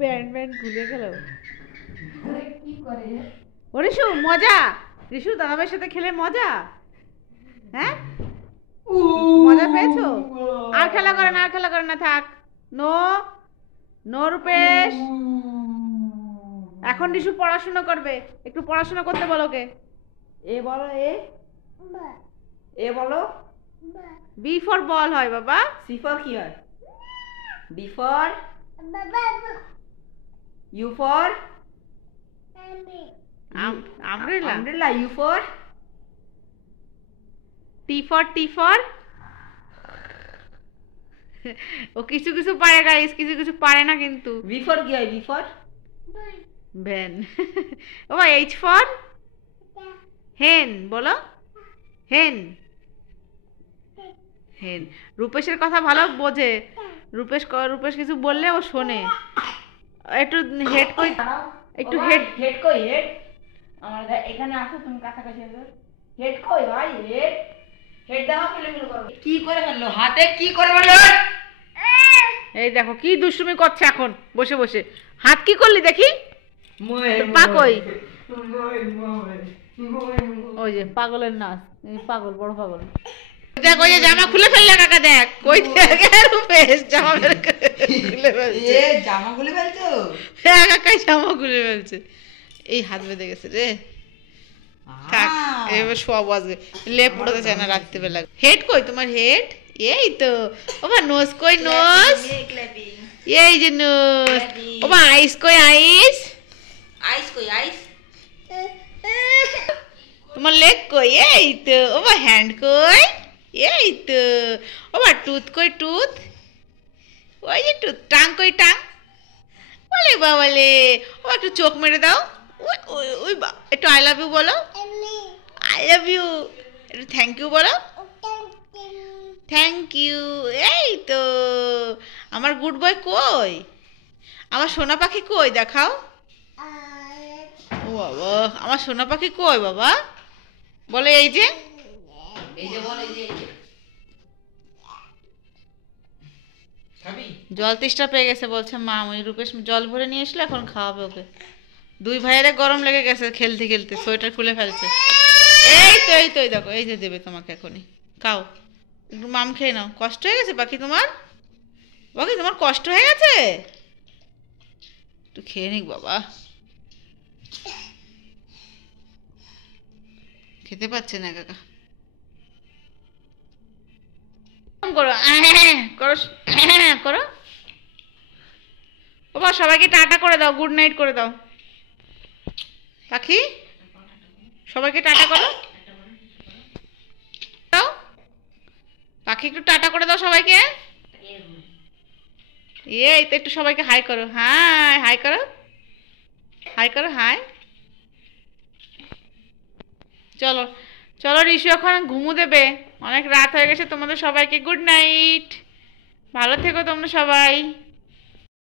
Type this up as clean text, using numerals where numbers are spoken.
Pant pant খুলে গেল। ও রিশু মজা, রিশু দাদাভাইয়ের সাথে খেলে মজা। হ্যাঁ মজা পেয়েছো? আর খেলা করে না, আর খেলা করে না, থাক। নো নো রূপেশ, এখন রিশু পড়াশোনা করবে, একটু পড়াশোনা করতে বলো। কে এ বলো, এ বলো। বি ফর বল হয় বাবা। সি ফর কি হয়? D for U for umbrella. Umbrella. U for T for ও কিছু কিছু পারে গাইস, কিছু কিছু পারে না কিন্তু। ভি ফর কি হয়? V for van. ও ভাই এইচ ফর হেন বলো। হেন হেন। রূপেশের কথা ভালো বোঝে। রূপেশ কিছু বললে ও শোনে। একটু হেড কই, একটু হেড কই। হেড আমার এখানে আসো, তুমি কাছাকাছি আসো। হেড কই ভাই? হেড দাও। কি করে ফেললো হাতে? কি করে ফেললো? এই দেখো কি দুষ্টুমি করছে এখন বসে বসে। হাত কি করলি দেখি? পা কই? ওই যে পাগলের নাচ, পাগল, বড় পাগল। দেখ ওই যে জামা খুলে ফেললে কাকা, দেখ কই রূপেশ জামা খুলে ফেলছে। জামা খুলে ফেলছো? হ্যাঁ কাকাই জামা খুলে ফেলছে। এই হাত বেঁধে গেছে রে। এবার সব আসবে, লেপ উঠাতে চায় না রাত্রিবেলা। হেড কই তোমার? হেড এই তো। ওবা নোজ কই? নোজ এই যে নোজ। ওবা আইস কই? আইস কই? আইস। তোমার লেগ কই? এই তো। ওবা হ্যান্ড কই? এই তো। ওবা টুথ কই? টুথ ওই যে টুথ। টাং কই? টাং বলে বাবালে। ও একটু চোখ মেরে দাও। ওই বা একটু আই লাভ ইউ বলো। I love you. একটু থ্যাংক ইউ বলো। Thank you. এই তো। আমার গুড বয় কই? আমার সোনা পাখি কই? দেখাও। ও বাবা, আমার সোনা পাখি কই বাবা? বলে এই যে, জল তেষ্টা পেয়ে গেছে বলছে মা। ওই রূপেশ জল ভরে নিয়ে এসলে, এখন খাওয়াবে ওকে। দুই ভাইয়ের গরম লেগে গেছে খেলতে খেলতে, সোয়েটার খুলে ফেলছে। এই তো এই তো, এই দেখো, এই যে দেবে তোমাকে এখনই। খাও, একটু মাম খেয়ে নাও। কষ্ট হয়ে গেছে পাখি তোমার? বাকি তোমার কষ্ট হয়ে গেছে? একটু খেয়ে নিক বাবা। খেতে পাচ্ছে না কাকা। করো করো করো। বাবা সবাইকে টাটা করে দাও, গুড নাইট করে দাও। পাখি সবাইকে টাটা করো দাও। পাখি একটু টাটা করে দাও সবাইকে। এই তো একটু সবাইকে হাই করো। হাই হাই করো, হাই করো, হাই। চলো চলো, রিশু এখন ঘুমু দেবে, অনেক রাত হয়ে গেছে। তোমাদের সবাইকে গুড নাইট, ভালো থেকো তোমরা সবাই।